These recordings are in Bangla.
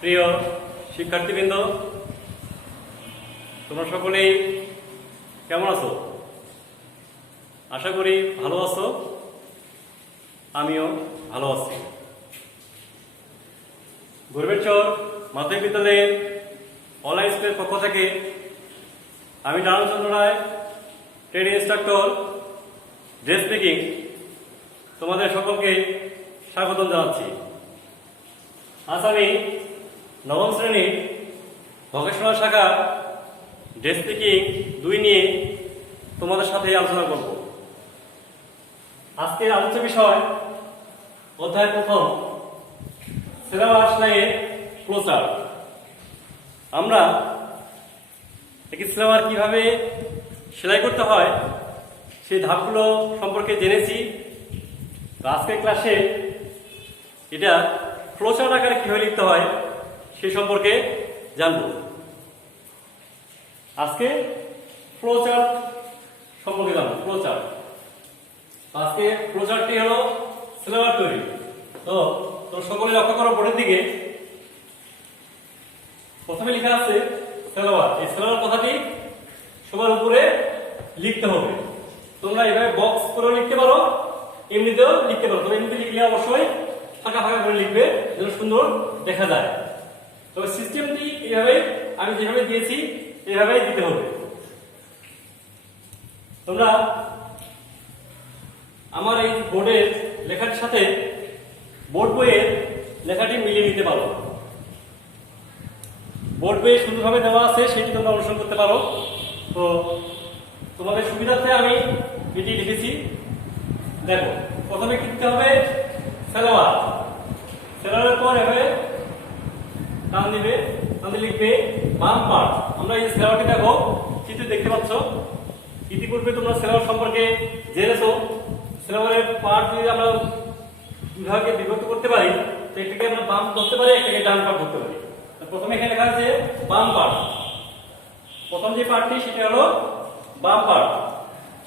প্রিয় শিক্ষার্থীবৃন্দ, তোমরা সকলেই কেমন আছো? আশা করি ভালো আছো। আমিও ভালো আছি। গরিবেরচর মাধ্যমিক বিদ্যালয়ের অনলাইন স্কুলের পক্ষ থেকে আমি নারায়ণচন্দ্র রায়, ট্রেড ইনস্ট্রাক্টর, ড্রেস মেকিং, তোমাদের সকলকে স্বাগতম জানাচ্ছি। আজ আমি নবম শ্রেণীর ভোকেশনাল শাখা ড্রেস মেকিং 2 নিয়ে তোমাদের সাথে আলোচনা করব। আজকের আলোচ্য বিষয় অধ্যায় প্রথম, সিলেবাস লাইনের ফ্লোচার্ট। আমরা একটি সিলেবাস কিভাবে সেলাই করতে হয় সেই ধাপগুলো সম্পর্কে জেনেছি। তো আজকের ক্লাসে এটা ফ্লোচার্ট আকারে কিভাবে লিখতে হয় সে সম্পর্কে জানব। আজকে ফ্লোচার্ট সম্পর্কে জানবো। ফ্লোচার্ট আজকে ফ্লোচার্টটি হলো সিলেবাস তৈরি। তো সকলে লক্ষ্য করো বোর্ডের দিকে, প্রথমে লেখা আছে সিলেবাস। এই সিলেবাস কথাটি সবার উপরে লিখতে হবে। তোমরা এভাবে বক্স করে লিখতে পারো, এমনিতেও লিখতে পারো। তবে এমনিতে লিখলে অবশ্যই ফাঁকা ফাঁকা করে লিখবে যেন সুন্দর দেখা যায়। তবে সিস্টেমটি এইভাবে আমি যেভাবে দিয়েছি এইভাবেই দিতে হবে। তোমরা আমার এই বোর্ডের লেখাটির সাথে বোর্ড বইয়ের লেখাটি মিলিয়ে নিতে পারো। বোর্ড বইয়ে সুন্দরভাবে দেওয়া আছে, সেটি তোমরা অনুসরণ করতে পারো। তো তোমাদের সুবিধার্থে আমি এটি লিখেছি। দেখো, প্রথমে কি দিতে হবে? সেলোয়ার। সেলোয়ারের পর এভাবে টান দিবে, টান দিয়ে লিখবে বাম পার্ট। আমরা এই সেলোয়ারটি দেখো চিত্রে দেখতে পাচ্ছ। ইতিপূর্বে তোমরা সেলোয়ার সম্পর্কে জেনেছো। সেলোয়ারের পার্ট যদি আমরা বিভাগে বিভক্ত করতে পারি, তো একটাকে আমরা বাম করতে পারি, একটাকে ডান পার্ট করতে পারি। প্রথমে এখানে লেখা আছে বাম পার্ট। প্রথম যে পার্টটি সেটা হলো বাম পার্ট।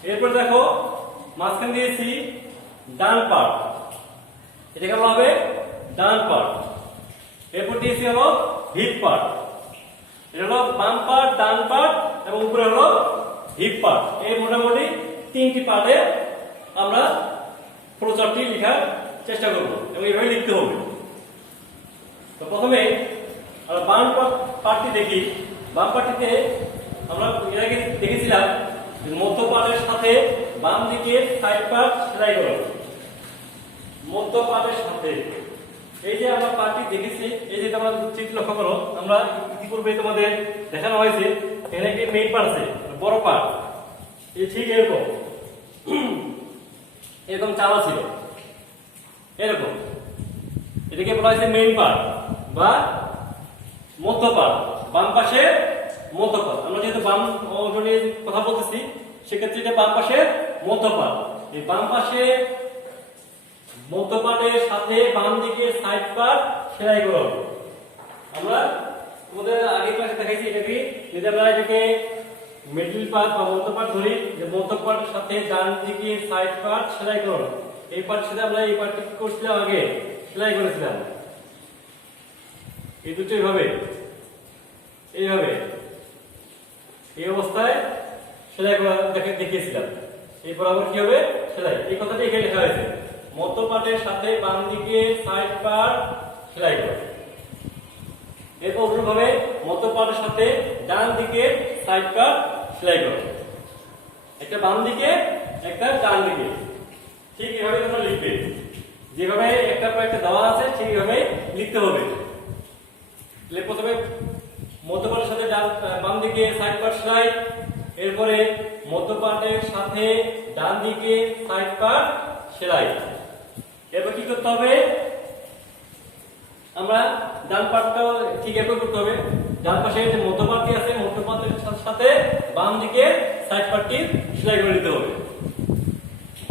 এরপর দেখো মাঝখানে দিয়েছি ডান পার্ট, এটাকে বলা হবে ডান পার্ট। এরপর দিয়েছি হলো হিপ পার্ট। এটা হলো বাম পার্ট, ডান পার্ট এবং উপরে হলো হিপ পার্ট। এই মোটামুটি 3টি পার্টে আমরা ফ্লোচার্টটি লেখার চেষ্টা করব এবং এইভাবে লিখতে হবে। তো প্রথমে আমরা বাম পার্টটি দেখি। বাম পার্টটিতে আমরা এর আগে দেখেছিলাম মধ্য পার্টের সাথে বাম দিকে সাইড পার্ট সেলাই করা। মধ্য পার্টের সাথে এই যে আমরা পার্টটি দেখেছি, এই যে তোমরা চিত্র লক্ষ্য করো, আমরা ইতিপূর্বে তোমাদের দেখানো হয়েছে এখানে একটি মেইন পার্ট আছে, বড় পার্ট। এই ঠিক এরকম এরকম চালা ছিল, এরকম। এটাকে বলা হয়েছে মেইন পার্ট বা মধ্য পার্ট, বাম পাশে মধ্য পার্ট। আমরা যেহেতু বাম অংশ নিয়ে কথা বলতেছি, সেক্ষেত্রে এটা বাম পাশে মধ্য পার্ট। এই বাম পাশে মধ্য পার্টের সাথে বাম দিকে সাইড পার্ট সেলাই করা হবে। আমরা তোমাদের আগের ক্লাসে দেখাইছি এটাকে, যদি আমরা এটাকে মিডল পার্ট বা মধ্য পার্ট ধরি, যে মধ্য পার্টের সাথে ডান দিকে সাইড পার্ট সেলাই করা। এই পার্ট সাথে আমরা এই পার্টটি করছিলাম, আগে সেলাই করেছিলাম এই দুটো এইভাবে এইভাবে এই অবস্থায় সেলাই করা দেখিয়েছিলাম। এই বরাবর কি হবে সেলাই, এই কথাটি এখানে লেখা হয়েছে মধ্য পার্টের সাথে বাম দিকে সাইড পার্ট সেলাই করা। এরপর অনুরূপভাবে মধ্য পার্টের সাথে ডান দিকে সাইড পার্ট সেলাই করা, একটা বাম দিকে একটা ডান দিকে। ঠিক এইভাবে তোমরা লিখবে, যেভাবে একটা পর একটা দেওয়া আছে ঠিক এইভাবে লিখতে হবে। প্রথমে মধ্য পার্টের সাথে বাম দিকে সাইড পার্ট সেলাই, এরপরে মধ্য পার্টের সাথে ডান দিকে সাইড পার্ট সেলাই। এরপর কি করতে হবে? আমরা ডান পার্টটাও ঠিক একই করতে হবে। ডান পাশে যে মধ্য পার্টটি আছে, মধ্য পার্টের সাথে বাম দিকে সাইড পার্টটি সেলাই করে দিতে হবে।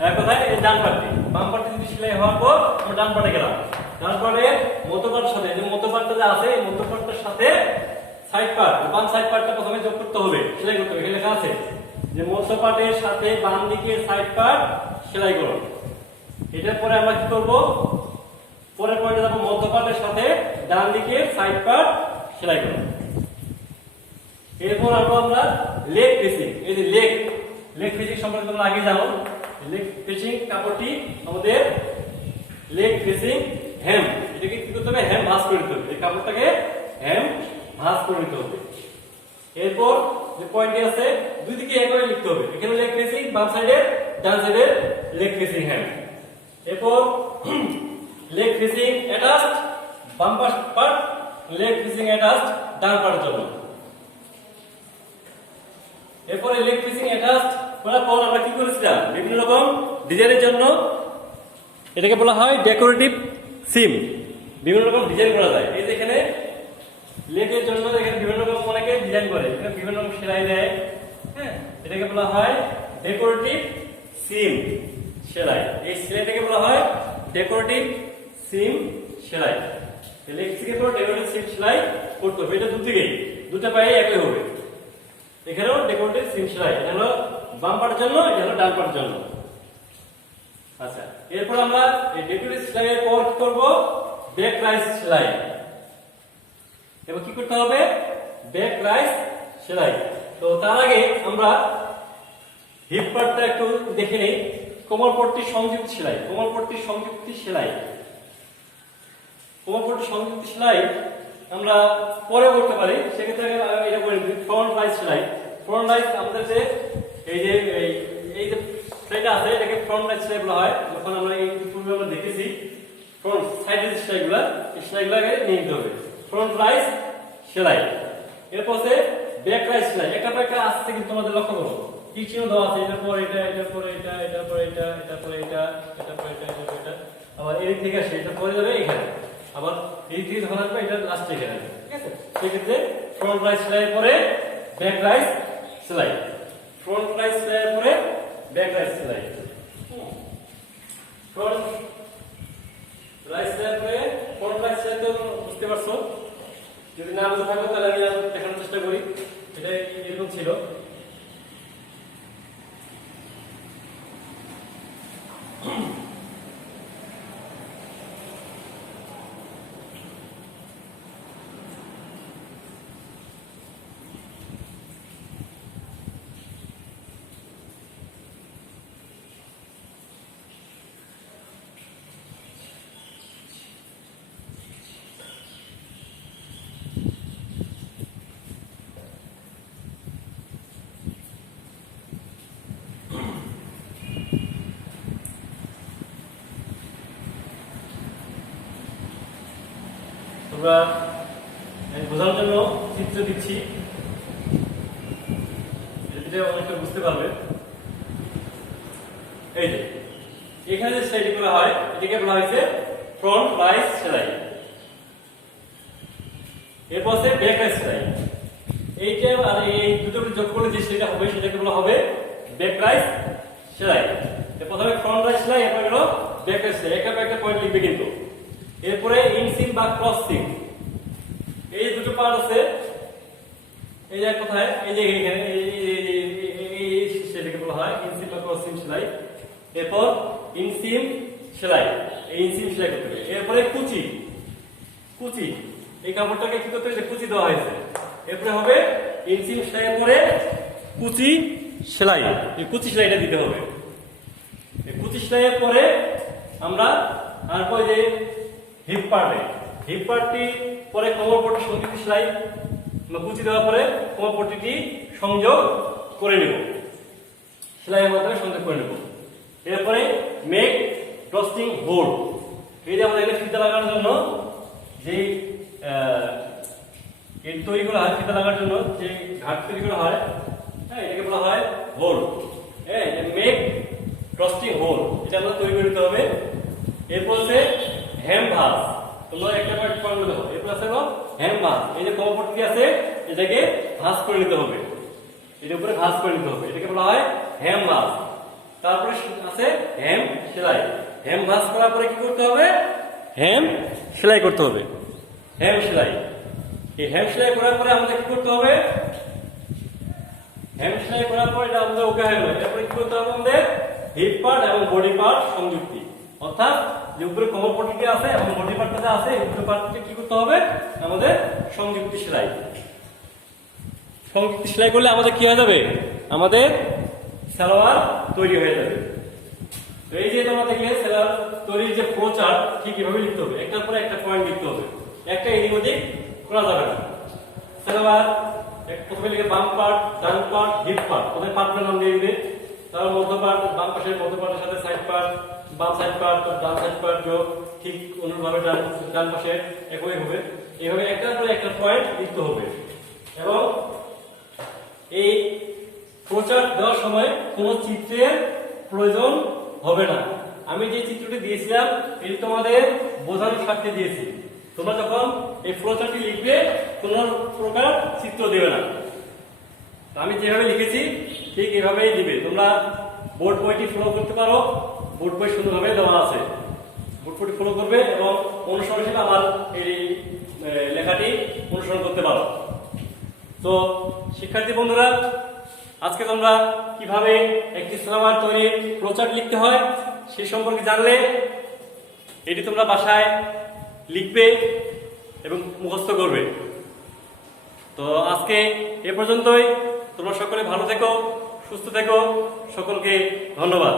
এক কথায় এই ডান পার্টটি, বাম পার্টটি যদি সেলাই হওয়ার পর আমরা ডান পার্টে গেলাম। ডান পার্টে মধ্য পার্টের সাথে যে মধ্য পার্টটা যে আছে, এই মধ্য পার্টের সাথে সাইড পার্ট, বাম সাইড পার্টটা প্রথমে যোগ করতে হবে, সেলাই করতে হবে। এখানে লেখা আছে যে মধ্য পার্টের সাথে বাম দিকে সাইড পার্ট সেলাই করো। এটার পরে আমরা কি করব? পরের পয়েন্টে যাব মধ্য পার্টের সাথে ডান দিকে সাইড পার্ট সেলাই করা। এরপর আমরা লেগ ফিচিং, এই যে লেগ ফিচিং সম্পর্কে তোমরা আগে জানো। লেগ ফিচিং কাপড়টি আমাদের লেগ ফিচিং হেম, এটাকে কি করতে হবে, হেম ভাঁজ করে দিতে হবে। এই কাপড়টাকে হেম ভাঁজ করে নিতে হবে। এরপর যে পয়েন্টটি আছে দুই দিকে একবারে লিখতে হবে। এখানে লেগ ফিচিং বাম সাইডে, ডান সাইডে লেগ ফিচিং হেম। এরপর লেগ ফিচিং অ্যাটাচড বাম পার্ট, লেগ ফিচিং অ্যাটাচড ডান পার্টের জন্য। এরপরে লেগ ফিচিং অ্যাটাচড করার পর আমরা কি করেছিলাম, বিভিন্ন রকম ডিজাইনের জন্য এটাকে বলা হয় ডেকোরেটিভ সিম। বিভিন্ন রকম ডিজাইন করা যায়। এই যে এখানে লেগের জন্য এখানে বিভিন্ন রকম অনেকে ডিজাইন করে, এখানে বিভিন্ন রকম সেলাই দেয়। হ্যাঁ, এটাকে বলা হয় ডেকোরেটিভ সিম সেলাই। এই সেলাইটাকে বলা হয় ডেকোরেটিভ সিম সেলাই। লেগ থেকে পর ডেকোরেটিভ সিম সেলাই করতে হবে। এটা দুদিকেই, দুটো পায়ে একই হবে। এখানেও ডেকোরেটিভ সিম সেলাই, এটা হলো বাম পার্টের জন্য, এটা হলো ডান পার্টের জন্য। আচ্ছা, এরপর আমরা এই ডেকোরেটিভ সেলাইয়ের পর কি করব, ব্যাক রাইস সেলাই। এবার কি করতে হবে, ব্যাক রাইস সেলাই। তো তার আগে আমরা হিপ পার্টটা একটু দেখে নেই। কোমরপট্টি সংযুক্ত সেলাই, কোমরপট্টি সংযুক্ত সেলাই, কোমরপট্টি সংযুক্ত সেলাই আমরা পরে করতে পারি। সেক্ষেত্রে এটা বলি ফ্রন্ট রাইস সেলাই। ফ্রন্ট রাইস আমাদের যে এই যে সেলাইটা আছে, এটাকে ফ্রন্ট রাইস সেলাই বলা হয়। যখন আমরা এই পূর্বে আমরা দেখেছি ফ্রন্ট সাইডের সেলাইগুলা, এই সেলাইগুলাকে নিয়ে নিতে হবে ফ্রন্ট রাইস সেলাই। এরপর ব্যাক রাইস সেলাই, একটা পর একটা আসছে কিন্তু তোমাদের লক্ষ্য করো কি চিহ্ন দেওয়া আছে, এটার পর এটা, এটার পর এটা, এটার পর এটা, এটার পর এটা, এটার পর এটা, এটার পর এটা, আবার এই থেকে আসে, এটা পরে যাবে এখানে, আবার এই থেকে যখন আসবে এটা লাস্টে এখানে, ঠিক আছে। সেক্ষেত্রে ফ্রন্ট রাইস সেলাইয়ের পরে ব্যাক রাইস সেলাই, ফ্রন্ট রাইস সেলাইয়ের পরে ব্যাক রাইস সেলাই, ফ্রন্ট রাইস সেলাইয়ের পরে ফ্রন্ট রাইস সেলাই। তো বুঝতে পারছো, যদি না বুঝে থাকো তাহলে আমি দেখানোর চেষ্টা করি। এটা এরকম ছিল। তোমরা বোঝার জন্য চিত্র দিচ্ছি, এটা অনেকটা বুঝতে পারবে। এই যে এখানে যে সেলাই করা হয়, এটাকে বলা হয়েছে ফ্রন্ট রাইস সেলাই। এরপর ব্যাক রাইস সেলাই। এইটা আর এই দুটো যোগ করে যে সেলাইটা হবে সেটাকে বলা হবে ব্যাক রাইস সেলাই। প্রথমে ফ্রন্ট রাইস সেলাই, এরপর হলো ব্যাক রাইস সেলাই। একটা পয়েন্ট লিখবে কিন্তু। এরপরে ইনসিম বা ক্রস সিম, এই দুটো পার্ট আছে। এই যে কোথায়, এই যে এখানে সেটাকে বলা হয় ইনসিম বা ক্রস সিম সেলাই। এরপর ইনসিম সেলাই, এই ইনসিম সেলাই করতে হবে। এরপরে কুচি, কুচি এই কাপড়টাকে কি করতে হবে, কুচি দেওয়া হয়েছে। এরপরে হবে ইনসিম সেলাইয়ের পরে কুচি সেলাই, এই কুচি সেলাইটা দিতে হবে। এই কুচি সেলাইয়ের পরে আমরা তারপর যে হিপ পার্টে, হিপ পার্টটি পরে কোমরপট্টি সংযুক্ত সেলাই, কুচি দেওয়ার পরে কোমরপট্টিটি সংযোগ করে নেব, সেলাইয়ের মাধ্যমে সংযোগ করে নেব। এরপরে মেক ট্রাস্টিং হোল, এই যে আমাদের এখানে ফিতা লাগানোর জন্য যে তৈরি করা হয়, ফিতা লাগার জন্য যে ঘাট তৈরি করা হয়, হ্যাঁ, এটাকে বলা হয় হোল। হ্যাঁ, মেক ট্রাস্টিং হোল, এটা আমরা তৈরি করে নিতে হবে। এরপর হেম ভাঁজ, তোমরা একটা পয়েন্ট দেখো। এরপর আছে হেম ভাঁজ, এই যে কোমরপট্টি আছে এটাকে ভাঁজ করে নিতে হবে, এর উপরে ভাঁজ করে নিতে হবে, এটাকে বলা হয় হেম ভাঁজ। তারপরে আছে হেম সেলাই। হেম ভাঁজ করার পরে কি করতে হবে, হেম সেলাই করতে হবে, হেম সেলাই। এই হেম সেলাই করার পরে আমাদের কি করতে হবে, হেম সেলাই করার পরে এটা আমাদের ওকে হয়ে গেল। এরপরে কি করতে হবে, আমাদের হিপ পার্ট এবং বডি পার্ট সংযুক্তি, অর্থাৎ যে উপরে কোমর পট্টিটি আছে এবং বডি পার্টটা যা আছে এই দুটো পার্টকে কি করতে হবে আমাদের সংযুক্ত সেলাই। সংযুক্ত সেলাই করলে আমাদের কি হয়ে যাবে, আমাদের সালোয়ার তৈরি হয়ে যাবে। তো এই যে তোমরা দেখলে সালোয়ার তৈরির যে ফ্লো চার্ট ঠিক এভাবে লিখতে হবে, একটার পরে একটা পয়েন্ট লিখতে হবে, একটা এদিক ওদিক করা যাবে না। সালোয়ার প্রথমে লিখে বাম পার্ট, ডান পার্ট, হিপ পার্ট, প্রথমে পার্টের নাম দিয়ে দিবে, তারপর মধ্য পার্ট, বাম পাশের মধ্য পার্টের সাথে সাইড পার্ট, বাম সাইড পার্ট, ডান সাইড পার্ট যোগ, ঠিক অনুরূপভাবে ডান পাশে একই হবে। এইভাবে একটার পরে একটা পয়েন্ট লিখতে হবে এবং এই প্রচার দেওয়ার সময় কোনো চিত্রের প্রয়োজন হবে না। আমি যে চিত্রটি দিয়েছিলাম এটি তোমাদের বোঝানোর স্বার্থে দিয়েছি। তোমরা যখন এই ফ্লোচার্টটি লিখবে কোনো প্রকার চিত্র দেবে না। আমি যেভাবে লিখেছি ঠিক এভাবেই দিবে। তোমরা বোর্ড বইটি ফলো করতে পারো, বোর্ড বই সুন্দরভাবে দেওয়া আছে, বোর্ড বইটি ফলো করবে এবং অনুসরণ হিসেবে আমার এই লেখাটি অনুসরণ করতে পারো। তো শিক্ষার্থী বন্ধুরা, আজকে তোমরা কিভাবে একটি সালোয়ার তৈরির ফ্লোচার্ট লিখতে হয় সেই সম্পর্কে জানলে। এটি তোমরা বাসায় লিখবে এবং মুখস্থ করবে। তো আজকে এ পর্যন্তই। তোমরা সকলে ভালো থেকো, সুস্থ থেকো, সকলকে ধন্যবাদ।